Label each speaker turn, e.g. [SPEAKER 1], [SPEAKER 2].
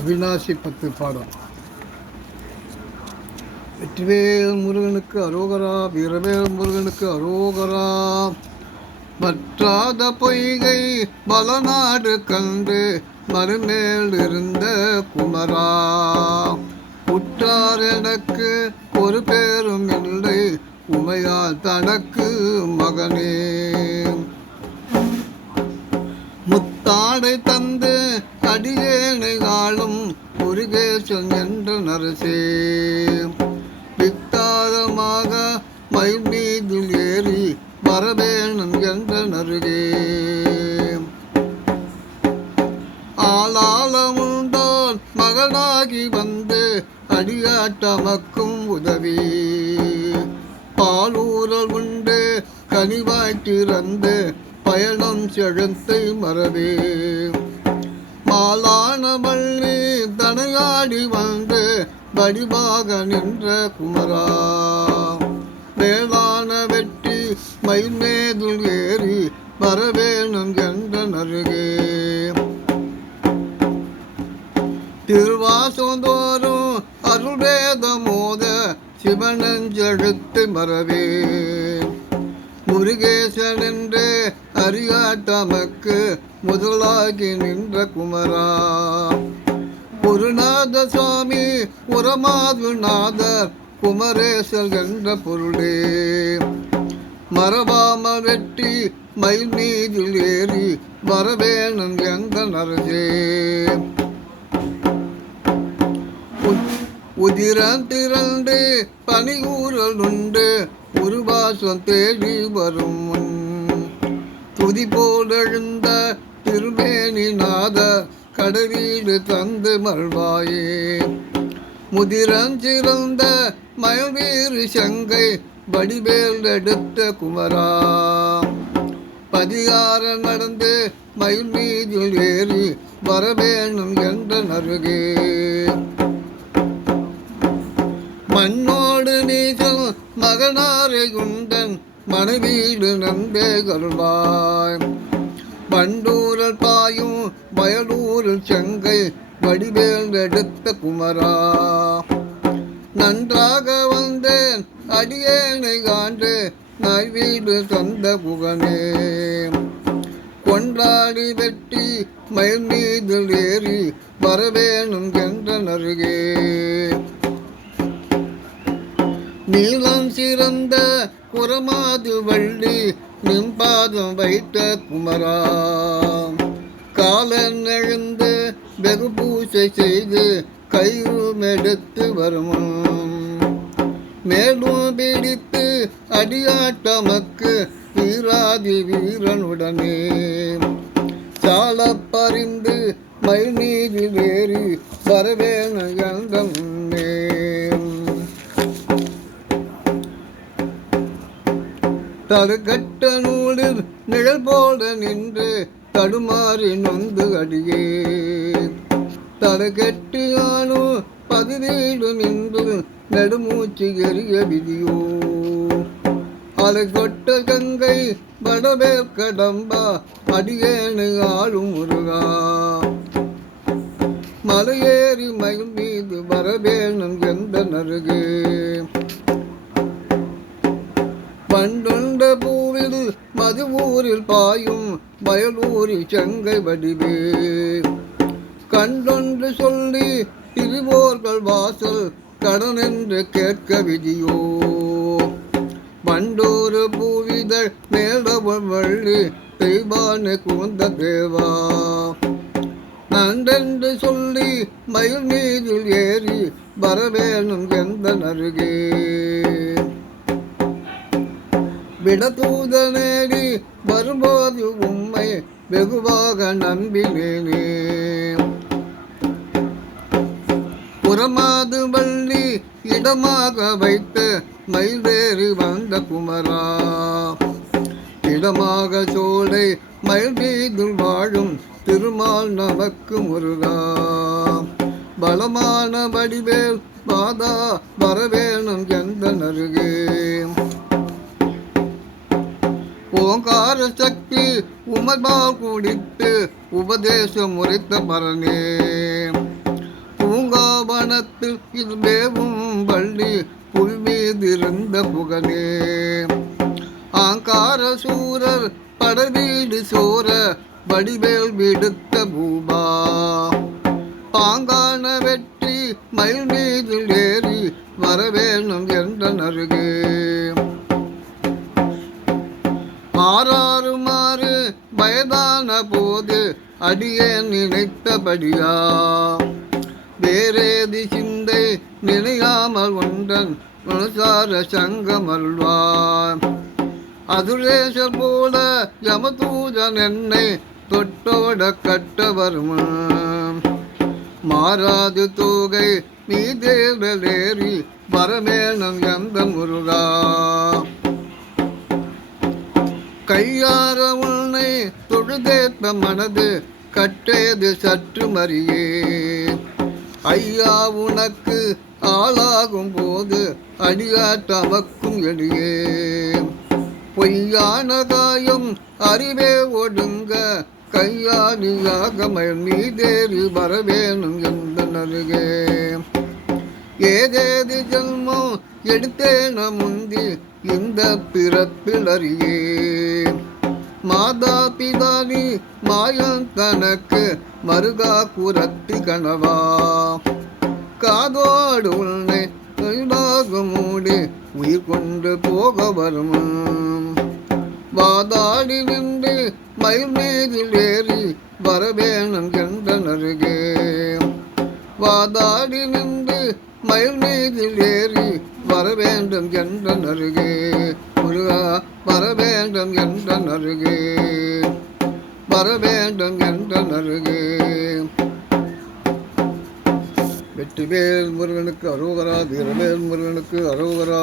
[SPEAKER 1] அவிநாசி பத்து பாடம் வெற்றிவேல் முருகனுக்கு அரோகரா வீரவேல் முருகனுக்கு அரோகரா. மற்றாத பொய்கை பலநாடு கண்டு மறுமேல் இருந்த குமரா. உற்றார் எனக்கு ஒரு பேரும் இல்லை உமையால் தனக்கு மகனே. முத்தாடை தந்து அடியேனை ஆளும் மிருகேசன் என்ற நரசே வித்தாரமாக மயில் மீதில் ஏறி வரவேணன் என்ற நருகே ஆளாளமுண்டான் மகனாகி வந்து அடியாட்டமக்கும் உதவி. பாலூரல் உண்டு கனிவாய்த்திறந்து பயணம் செழுத்தை மறவே. மாலான தனையாடி வந்து வடிவாக நின்ற குமரா. வேளாண வெற்றி மயில்மேதுள் ஏறி வரவேணும் என்ற நருகே திருவாசந்தோறும் அருள்வேத மோத சிவனஞ்செழுத்து மறவே முருகேசன் என்று அறியாட்டமக்கு முதலாகி நின்ற குமரா. குருநாத சுவாமி உரமாதுநாதர் குமரேசல் என்ற பொருளே. மரபாம வெட்டி மயில் மீதில் ஏறி வரவேணன் எந்த நரசே உதிரம் திரண்டு பனிகூறல் உண்டு உருவாசம் தேடி வரும் முன். கொதி போலெழுந்த திருமேனிநாத திருமேனி கடலீடு தந்து மல்வாயே. முதிரஞ்சிறந்த மயல்வீறு சங்கை வடிவேல் எடுத்த குமரா. பதிகார நடந்து மயில் மீதில் ஏறி வரவேணும் என்ற நருகே மண்ணோடு நீசல் மகனாரை குண்டன் மனைவீடு நம்பே கருள்வாய். பண்டூரல் பாயும் வயலூரில் செங்கை வடிவேல் எடுத்த குமரா. நன்றாக வந்தேன் அடியேனை காண்டு நாய் வீடு தந்த புகனே கொண்டாடி வெட்டி மயில் மீது ஏறி வரவேணும் என்ற நருகே நீளம் சிறந்த புறமாது வள்ளி நிம்பாதம் வைத்த குமரா. காலன் எழுந்து வெகு பூசை செய்து கயிறும் எடுத்து வரும் மேலும் பிடித்து அடியாட்டமக்கு வீராதி வீரனுடனே. சால பறிந்து மயில் மீதில் ஏறி வரவேண கந்தமே தருகட்ட நூலில் நிழல் போல நின்று தடுமாறி நொந்து அடியே. தருகட்டு ஆனோ பதினேழு நின்று நடுமூச்சு எரிய விதியோ. அலை கொட்ட கங்கை வடவே கடம்பா அடியேனு ஆளும் முருகா. மலையேறி மயில் மீது வரவேணும் எந்த நருகே பண்டுண்ட மதுவூரில் பாயும் வயலூரில் செங்கை வடிவே. கண்டொன்று சொல்லி இருவோர்கள் வாசல் கடன் என்று கேட்க விதியோ. பண்டோரு பூவிதழ் மேலவள் வள்ளி தெய்வான குந்த தேவா. நன்றென்று சொல்லி மயில் மீதில் ஏறி வரவேணும் எந்த நருகே விடதூதனேடி வரும்போது உண்மை வெகுவாக நம்பினேனே. புறமாது வள்ளி இடமாக வைத்து மயில்வேறி வந்த குமரா. இடமாக சோலை மயில் மீதுள் வாழும் திருமால் நமக்கு முருகா. பலமான வடிவேல் பாதா வரவேணும் எந்த நருகே ஓங்கார சக்தி உமதா குடித்து உபதேசம் உரைத்த பரனே. பூங்காவனத்தில் இது பள்ளி புல் மீதிருந்த புகழே ஆங்கார சூரர் படவீடு சோர வடிவேல் விடுத்த பூபா. பாங்கான வெற்றி மயில் மீதில் ஏறி வரவேணும் என்ற நருகே ஆறாறு மாறு வயதான போது அடிய நினைத்தபடியா? வேறேதி சிந்தை நினையாமல் ஒன்றன் மனசார சங்கமல்வார் அதுரேசர் போல யமதூதன் என்னை தொட்டோட கட்ட வருமான் மாறாது தோகை நீ தேவலேறி வரமேனம் எந்த முருகா? கையார உன்னை தொழுதேத்த மனது கட்டேது சற்று மறியே ஐயா உனக்கு ஆளாகும் போது அடியாட்டமக்கும் எளியே. பொய்யான காயம் அறிவே ஒடுங்க கையாளியாக மயில் மீதேறி வரவேணும் எந்த நருகே ஏதேது ஜென்மம் எடுத்தேன முந்தி இந்த பிறப்பிலறியே மாதா பிதானி மாயம் தனக்கு மருகா குரத்தி கணவா காதோடு உன்னை கைதாக மூடி உயிர் கொண்டு போக வரும். வாதாடி நின்று மயில் மீதில் ஏறி வரவேணும் என்ற நருகே வாதாடி நின்று மயில் மீதில் ஏறி வேண்டும் என்ற நருகே முருகா வர வேண்டும் என்ற நருகே வர வேண்டும் என்ற நருகே வெற்றிவேல் முருகனுக்கு அரோகரா வீரவேல் முருகனுக்கு அரோகரா.